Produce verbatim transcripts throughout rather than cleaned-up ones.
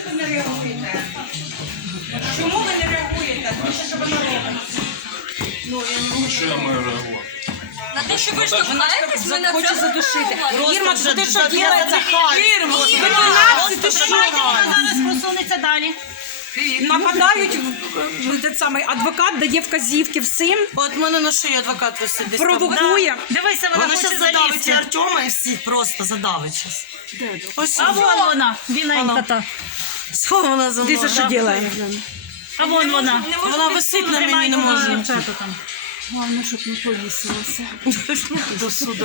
ви не реагуєте? Чому ви не реагуєте? Тому що вона робить. Ну що я маю реагувати? На те, що ви штовхаєтесь, ми на Хоче це задушити. Ірма, вже ти що за- робите? за- Ірма, Ірма, виконавці, ти що? зараз просунеться далі. Нападають, в- в- те саме, адвокат дає вказівки всім, От мене на шиї адвокат висить. десь там. провокує. Дивися, вона, Вона хоче зараз задавить залізти. і Артема, і всіх просто задавить зараз. Ось А вон вона, біленька та. що вона за мною? Дивіться, що робить. А вон вона. Вона висить на мені, не може. Головне, щоб не повісилося. До суду.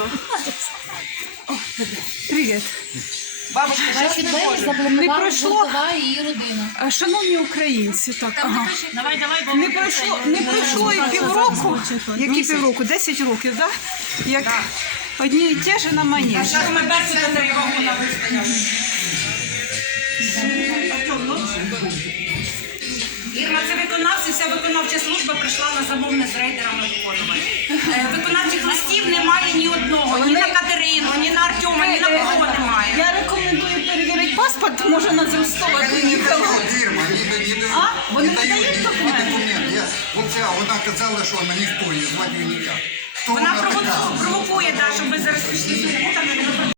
Привіт. Ваші двері Не заблокувала пройшло. Жовтова і її родина. А, Шановні українці, так, ага. Давай, давай, бо Не пройшло, не пройшло і півроку, які півроку, десять років, так? Да? Як одні і ті ж на манежі. Зараз ми берці до три вагона вистояли. Ірма, це виконавці, вся виконавча служба прийшла на замовне з рейдерами виконувати. Е, Виконавчих листів немає ні одного, ні на Катерину, ні на Артема, ні на кого немає. Я рекомендую перевірити паспорт, може на Земстова приїхала. Фірма, ніби, ніби, А? Вони не не дають дають документи? документи. Я, оця, вона казала, що вона ніхто, її звати її ніяк. Хто Вона така? провокує, да, щоб ви зараз пішли з роботами.